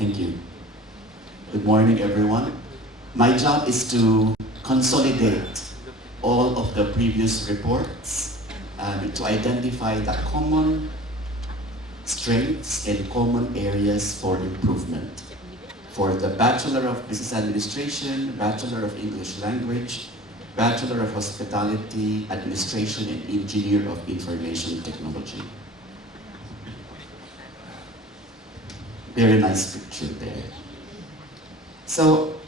Thank you. Good morning, everyone. My job is to consolidate all of the previous reports to identify the common strengths and common areas for improvement for the Bachelor of Business Administration, Bachelor of English Language, Bachelor of Hospitality Administration, and Engineer of Information Technology. Very nice picture there. So,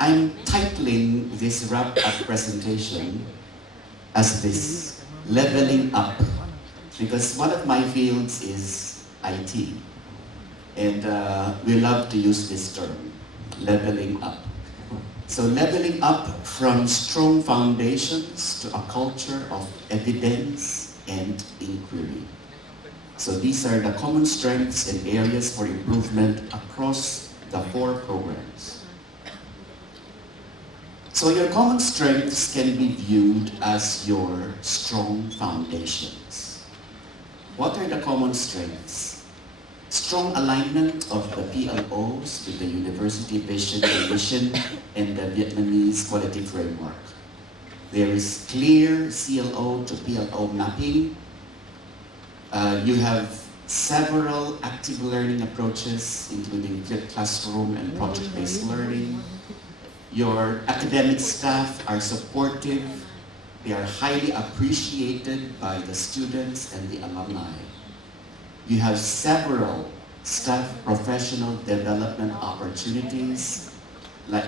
I'm titling this wrap-up presentation as this, leveling up, because one of my fields is IT, and we love to use this term, leveling up. So leveling up from strong foundations to a culture of evidence and inquiry. So these are the common strengths and areas for improvement across the 4 programs. So your common strengths can be viewed as your strong foundations. What are the common strengths? Strong alignment of the PLOs with the university vision and mission and the Vietnamese quality framework. There is clear CLO to PLO mapping. You have several active learning approaches, including flipped classroom and project-based learning. Your academic staff are supportive. They are highly appreciated by the students and the alumni. You have several staff professional development opportunities,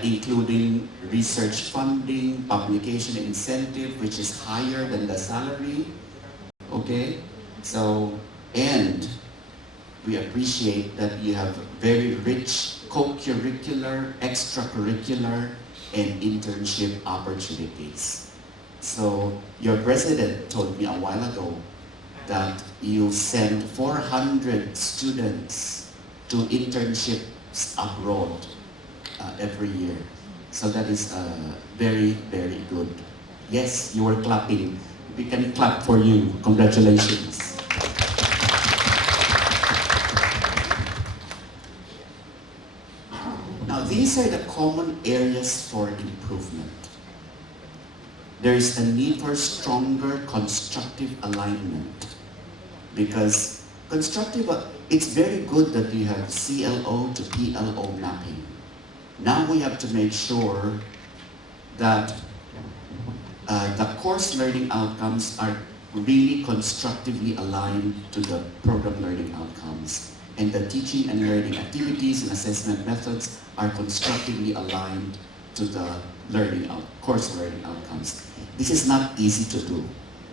including research funding, publication incentive, which is higher than the salary. Okay? So, and we appreciate that you have very rich co-curricular, extracurricular, and internship opportunities. So your president told me a while ago that you send 400 students to internships abroad every year. So that is very, very good. Yes, you were clapping. We can clap for you. Congratulations. Now, these are the common areas for improvement. There is a need for stronger constructive alignment because it's very good that you have CLO to PLO mapping. Now we have to make sure that the course learning outcomes are really constructively aligned to the program learning outcomes. And the teaching and learning activities and assessment methods are constructively aligned to the course learning outcomes. This is not easy to do.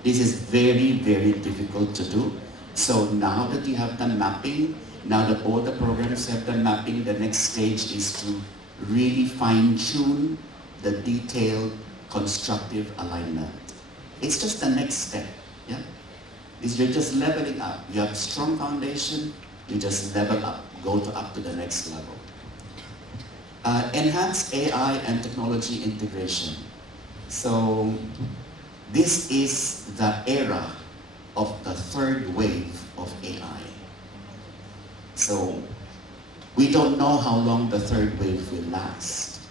This is very, very difficult to do. So now that you have done mapping, now that all the programs have done mapping, the next stage is to really fine-tune the detailed constructive alignment. It's just the next step. Yeah? You're just leveling up. You have strong foundation, you just level up, up to the next level. Enhanced AI and technology integration. So this is the era of the 3rd wave of AI. So we don't know how long the 3rd wave will last.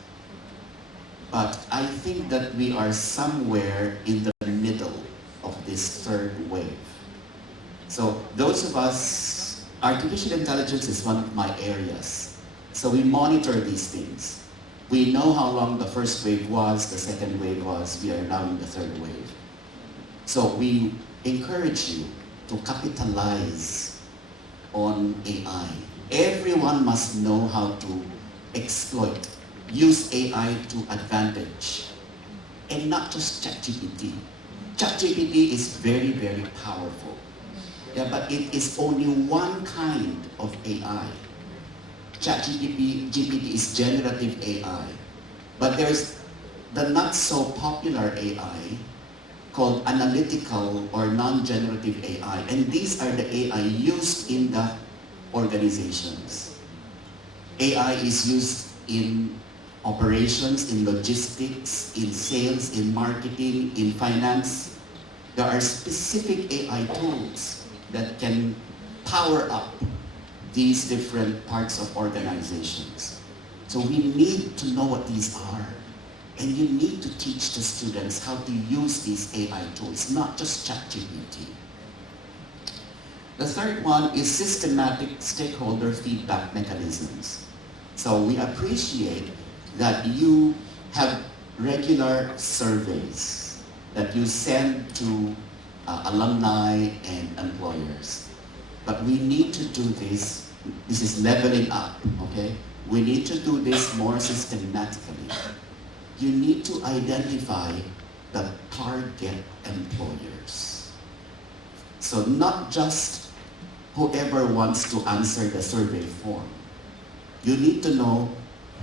But I think that we are somewhere in the middle of this 3rd wave. So those of us, artificial intelligence is one of my areas. So we monitor these things. We know how long the 1st wave was, the 2nd wave was, we are now in the 3rd wave. So we encourage you to capitalize on AI. Everyone must know how to exploit, use AI to advantage. And not just ChatGPT. ChatGPT is very, very powerful. Yeah, but it is only one kind of AI. ChatGPT is generative AI. But there's the not so popular AI called analytical or non-generative AI. And these are the AI used in the organizations. AI is used in operations, in logistics, in sales, in marketing, in finance. There are specific AI tools that can power up these different parts of organizations. So we need to know what these are. And you need to teach the students how to use these AI tools, not just ChatGPT. The third one is systematic stakeholder feedback mechanisms. So we appreciate that you have regular surveys that you send to alumni and employers. But we need to do this is leveling up, okay? We need to do this more systematically. You need to identify the target employers. So not just whoever wants to answer the survey form. You need to know,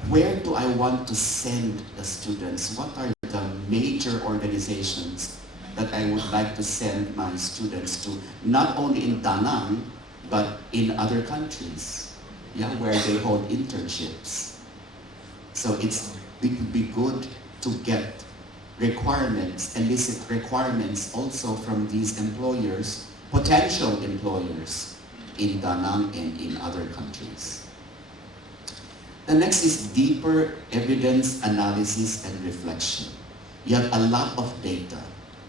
where do I want to send the students? What are the major organizations that I would like to send my students to, not only in Da Nang, but in other countries, yeah, where they hold internships. So it would be good to get requirements, elicit requirements also from these employers, potential employers in Da Nang and in other countries. The next is deeper evidence analysis and reflection. You have a lot of data.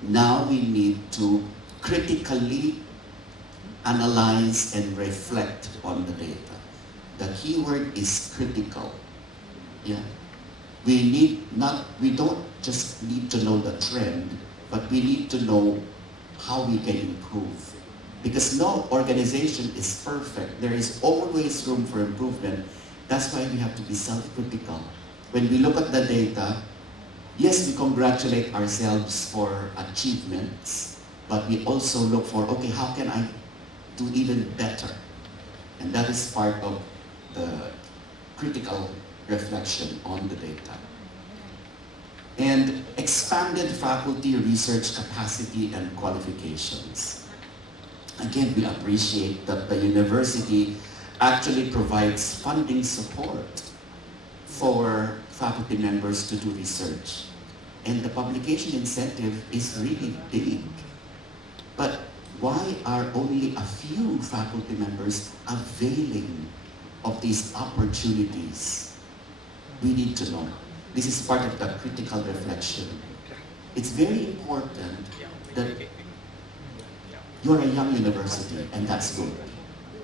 Now we need to critically analyze and reflect on the data. The keyword is critical. Yeah. We don't just need to know the trend, but we need to know how we can improve. Because no organization is perfect. There is always room for improvement. That's why we have to be self-critical. When we look at the data, yes, we congratulate ourselves for achievements, but we also look for, okay, how can I do even better? And that is part of the critical reflection on the data. And expanded faculty research capacity and qualifications. Again, we appreciate that the university actually provides funding support for faculty members to do research. And the publication incentive is really big. But why are only a few faculty members availing of these opportunities? We need to know. This is part of the critical reflection. It's very important that you're a young university, and that's good,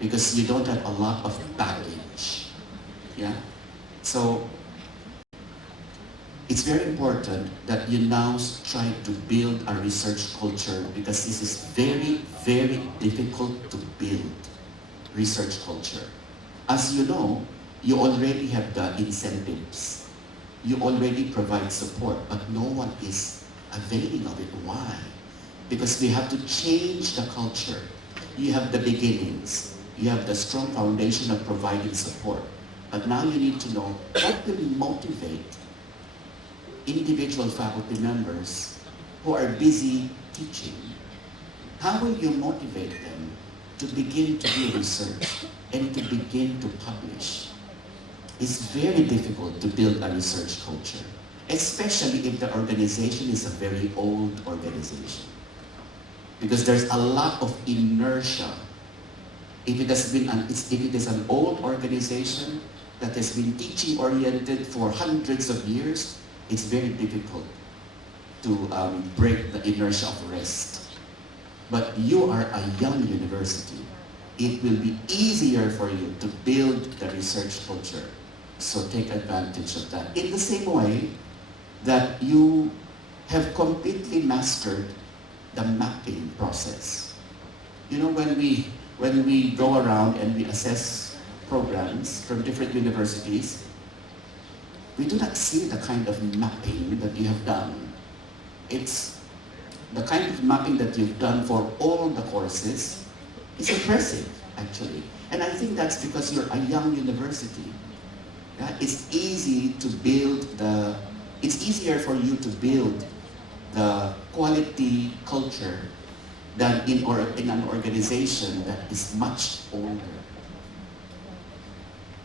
because you don't have a lot of baggage. Yeah? So it's very important that you now try to build a research culture, because this is very, very difficult to build research culture. As you know, you already have the incentives. You already provide support, but no one is availing of it. Why? Because we have to change the culture. You have the beginnings. You have the strong foundation of providing support. But now you need to know what will motivate individual faculty members who are busy teaching. How will you motivate them to begin to do research and to begin to publish? It's very difficult to build a research culture, especially if the organization is a very old organization. Because there's a lot of inertia. If it is an old organization that has been teaching-oriented for hundreds of years, it's very difficult to break the inertia of rest. But you are a young university. It will be easier for you to build the research culture. So take advantage of that. In the same way that you have completely mastered the mapping process. You know, when we go around and we assess programs from different universities, we do not see the kind of mapping that you have done. It's the kind of mapping that you've done for all the courses is impressive, actually. And I think that's because you're a young university. Yeah? It's easier for you to build the quality culture than in an organization that is much older.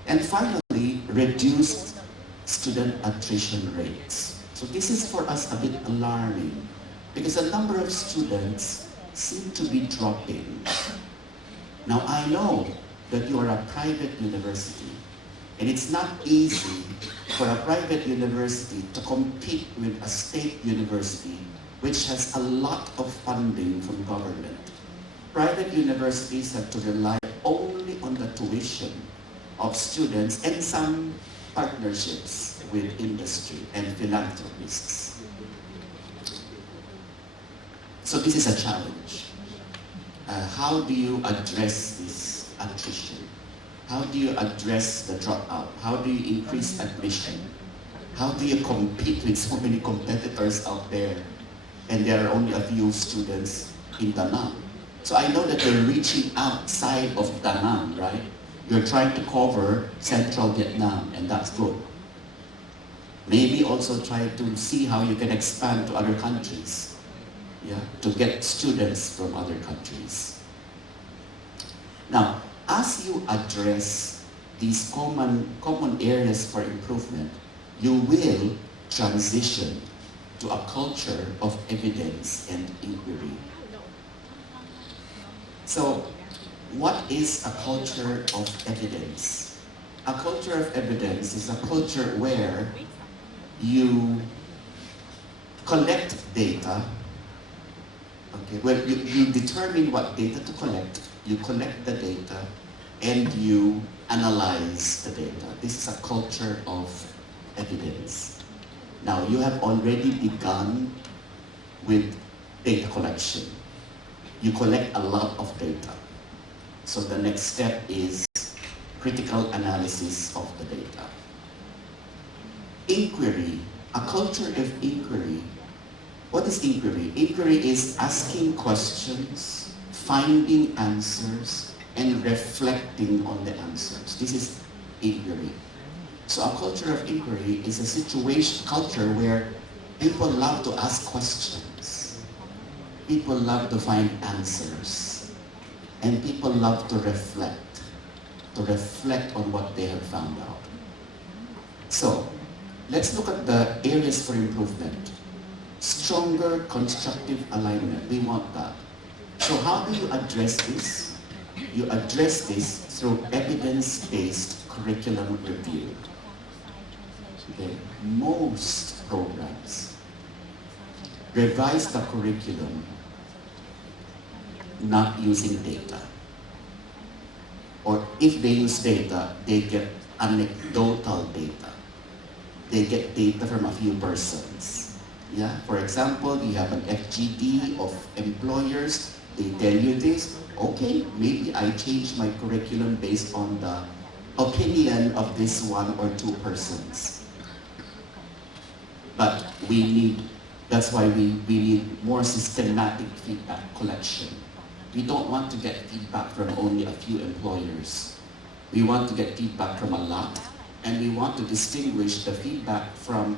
And finally, reduced student attrition rates. So this is for us a bit alarming, because a number of students seem to be dropping. Now I know that you are a private university, and it's not easy for a private university to compete with a state university which has a lot of funding from government. Private universities have to rely only on the tuition of students and some partnerships with industry and philanthropists. So this is a challenge. How do you address this attrition? How do you address the dropout? How do you increase admission? How do you compete with so many competitors out there and there are only a few students in Da Nang? So I know that you're reaching outside of Da Nang, right? You're trying to cover central Vietnam, and that's good. Maybe also try to see how you can expand to other countries, yeah, to get students from other countries. Now, as you address these common areas for improvement, you will transition to a culture of evidence and inquiry. So, what is a culture of evidence? A culture of evidence is a culture where you collect data, okay, well, you determine what data to collect, you collect the data, and you analyze the data. This is a culture of evidence. Now, you have already begun with data collection. You collect a lot of data. So the next step is critical analysis of the data. Inquiry, a culture of inquiry. What is inquiry? Inquiry is asking questions, finding answers, and reflecting on the answers. This is inquiry. So a culture of inquiry is a culture where people love to ask questions. People love to find answers. And people love to reflect on what they have found out. So, let's look at the areas for improvement. Stronger constructive alignment, we want that. So how do you address this? You address this through evidence-based curriculum review. Okay. Most programs revise the curriculum not using data. Or if they use data, they get anecdotal data. They get data from a few persons. Yeah? For example, you have an FGD of employers, they tell you this, okay, maybe I change my curriculum based on the opinion of this one or two persons. But that's why we need more systematic feedback collection. We don't want to get feedback from only a few employers. We want to get feedback from a lot, and we want to distinguish the feedback from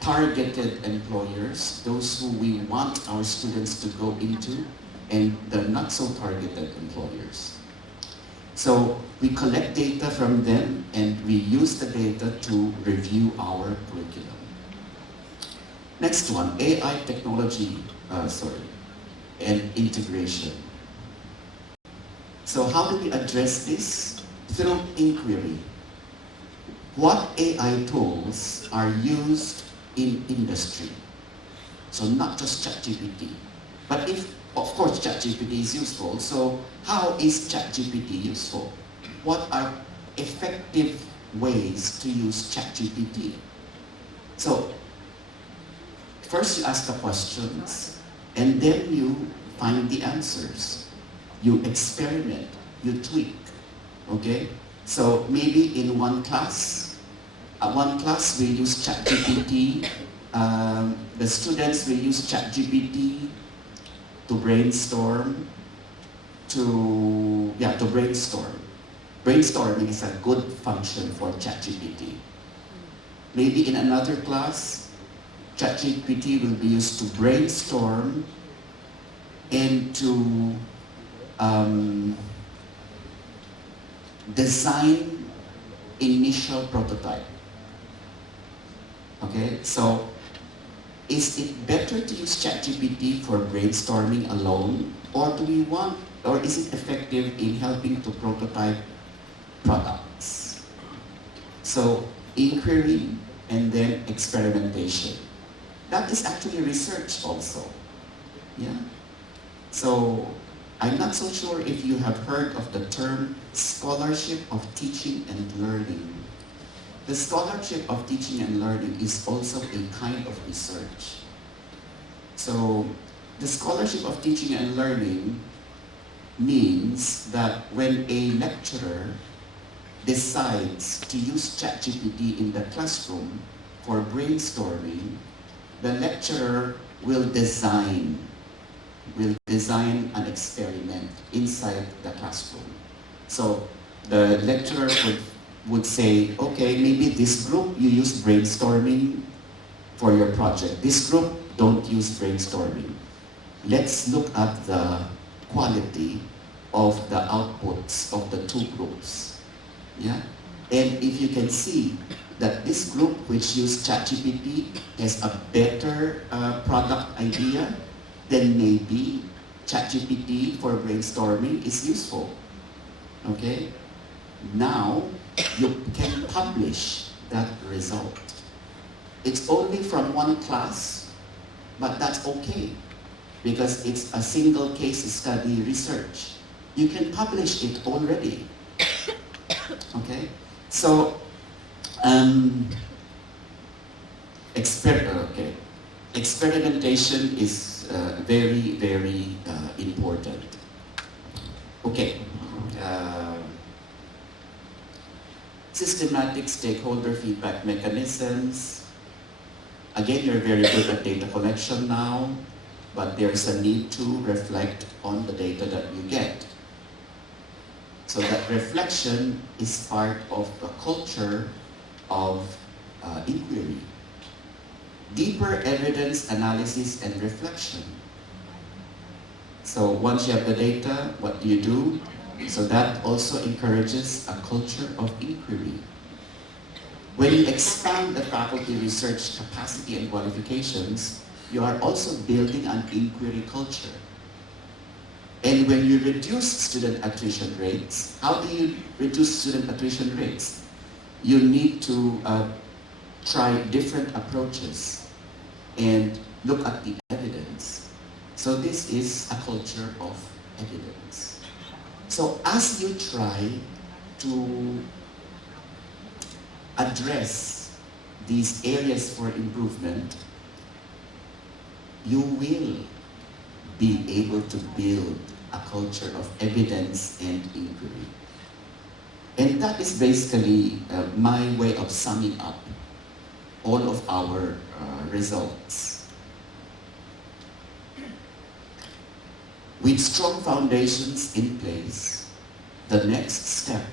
targeted employers, those who we want our students to go into, and the not so targeted employers. So we collect data from them, and we use the data to review our curriculum. Next one, AI technology, and integration. So how do we address this? Through inquiry. What AI tools are used in industry? So not just ChatGPT. But of course ChatGPT is useful, so how is ChatGPT useful? What are effective ways to use ChatGPT? So first you ask the questions, and then you find the answers. You experiment, you tweak, okay? So maybe in one class we use ChatGPT. The students will use ChatGPT to brainstorm, Brainstorming is a good function for ChatGPT. Maybe in another class, ChatGPT will be used to brainstorm and to design initial prototype. Okay, so is it better to use ChatGPT for brainstorming alone, or do we want or is it effective in helping to prototype products? So inquiry and then experimentation. That is actually research also. Yeah. So I'm not so sure if you have heard of the term scholarship of teaching and learning. The scholarship of teaching and learning is also a kind of research. So the scholarship of teaching and learning means that when a lecturer decides to use ChatGPT in the classroom for brainstorming, the lecturer will design an experiment inside the classroom. So the lecturer would say, okay, maybe this group you use brainstorming for your project. This group don't use brainstorming. Let's look at the quality of the outputs of the two groups. Yeah? And if you can see that this group which used ChatGPT has a better product idea, then maybe ChatGPT for brainstorming is useful. Okay? Now, you can publish that result. It's only from one class, but that's okay because it's a single case study research. You can publish it already. Okay? So, experimentation is very, very important. Okay. Systematic stakeholder feedback mechanisms. Again, you're very good at data collection now, but there's a need to reflect on the data that you get. So that reflection is part of the culture of inquiry. Deeper evidence analysis and reflection. So once you have the data, what do you do? So that also encourages a culture of inquiry. When you expand the faculty research capacity and qualifications, you are also building an inquiry culture. And when you reduce student attrition rates, how do you reduce student attrition rates? You need to try different approaches and look at the evidence. So this is a culture of evidence. So as you try to address these areas for improvement, you will be able to build a culture of evidence and inquiry. And that is basically my way of summing up all of our results. With strong foundations in place, the next step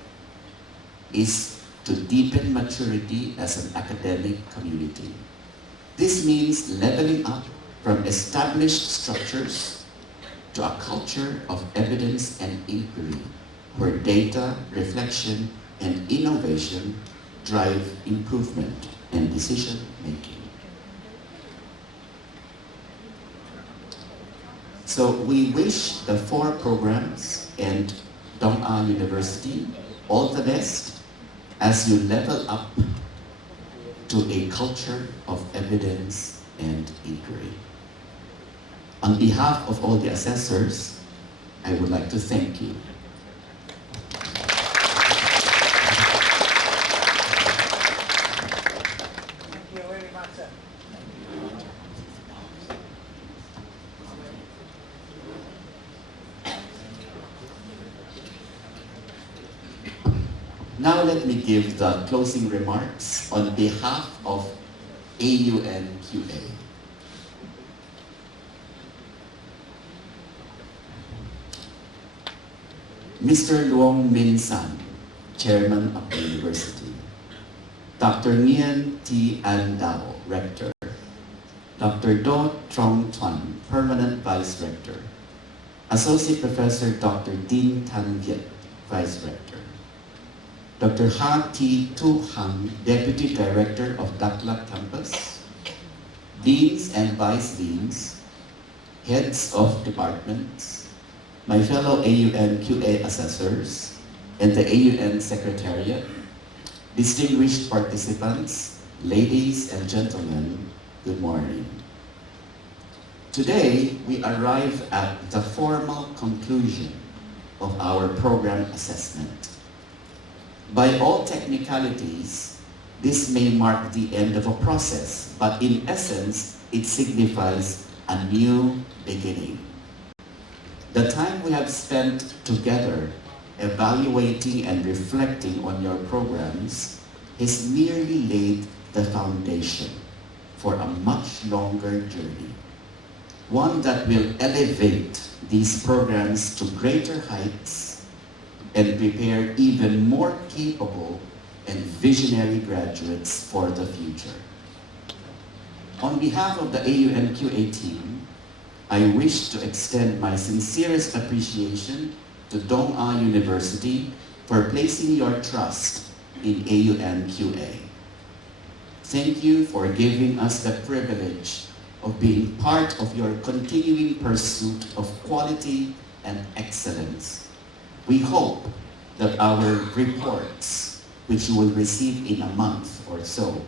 is to deepen maturity as an academic community. This means leveling up from established structures to a culture of evidence and inquiry, where data, reflection, and innovation drive improvement and decision making. So we wish the 4 programs and Dong-A University all the best as you level up to a culture of evidence and inquiry. On behalf of all the assessors, I would like to thank you. Thank you very much, sir. Now let me give the closing remarks on behalf of AUNQA. Mr. Luong Min San, Chairman of the University. Dr. Nguyen T. An Dao, Rector. Dr. Do Trong Tuan, Permanent Vice Rector. Associate Professor Dr. Dean Tan Viet, Vice Rector. Dr. Ha T. Tu Hang, Deputy Director of Daklak Campus. Deans and Vice Deans, Heads of Departments, my fellow AUN QA assessors, and the AUN Secretariat, distinguished participants, ladies and gentlemen, good morning. Today, we arrive at the formal conclusion of our program assessment. By all technicalities, this may mark the end of a process, but in essence, it signifies a new beginning. The time we have spent together evaluating and reflecting on your programs has merely laid the foundation for a much longer journey, one that will elevate these programs to greater heights and prepare even more capable and visionary graduates for the future. On behalf of the AUN-QA team, I wish to extend my sincerest appreciation to Dong-A University for placing your trust in AUN-QA. Thank you for giving us the privilege of being part of your continuing pursuit of quality and excellence. We hope that our reports, which you will receive in a month or so,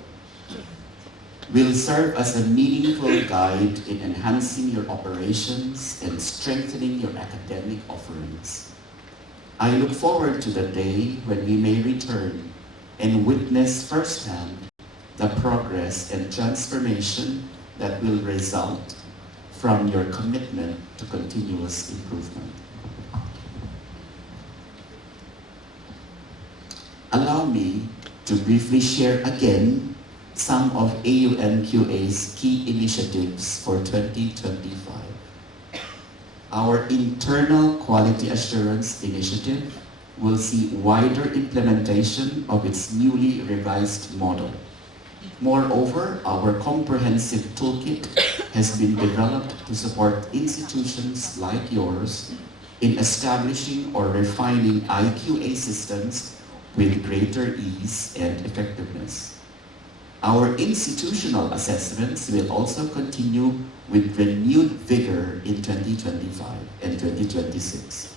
will serve as a meaningful guide in enhancing your operations and strengthening your academic offerings. I look forward to the day when we may return and witness firsthand the progress and transformation that will result from your commitment to continuous improvement. Allow me to briefly share again some of AUN-QA's key initiatives for 2025. Our internal quality assurance initiative will see wider implementation of its newly revised model. Moreover, our comprehensive toolkit has been developed to support institutions like yours in establishing or refining IQA systems with greater ease and effectiveness. Our institutional assessments will also continue with renewed vigor in 2025 and 2026.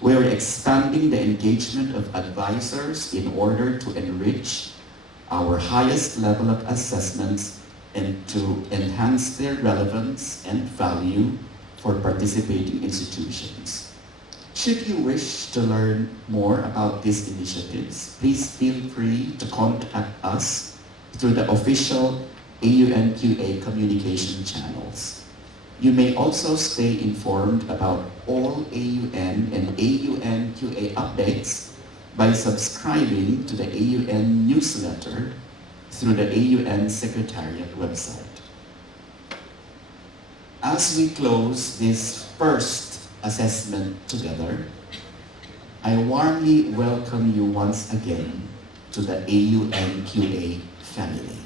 We're expanding the engagement of advisors in order to enrich our highest level of assessments and to enhance their relevance and value for participating institutions. Should you wish to learn more about these initiatives, please feel free to contact us through the official AUN-QA communication channels. You may also stay informed about all AUN and AUN-QA updates by subscribing to the AUN newsletter through the AUN Secretariat website. As we close this first assessment together, I warmly welcome you once again to the AUN-QA family.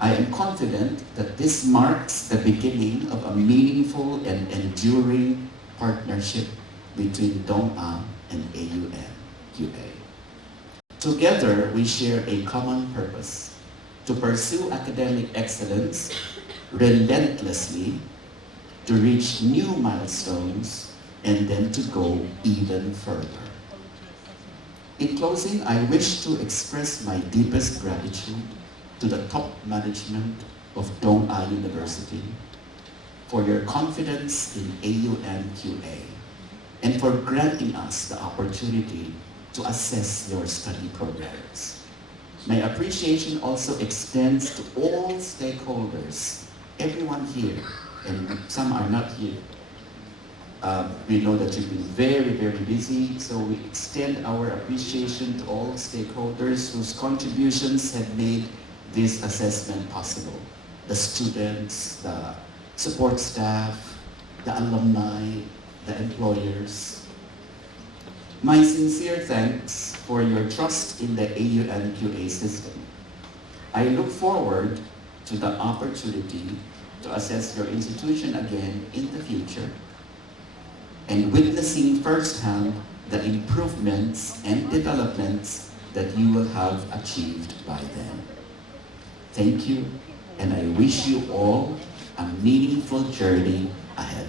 I am confident that this marks the beginning of a meaningful and enduring partnership between Dong-A and AUN-QA. Together, we share a common purpose: to pursue academic excellence relentlessly, to reach new milestones, and then to go even further. In closing, I wish to express my deepest gratitude to the top management of Dong-A University for your confidence in AUN-QA and for granting us the opportunity to assess your study programs. My appreciation also extends to all stakeholders, everyone here, and some are not here. We know that you've been very, very busy, so we extend our appreciation to all stakeholders whose contributions have made this assessment possible. The students, the support staff, the alumni, the employers. My sincere thanks for your trust in the AUN-QA system. I look forward to the opportunity to assess your institution again in the future and witnessing firsthand the improvements and developments that you will have achieved by then. Thank you, and I wish you all a meaningful journey ahead.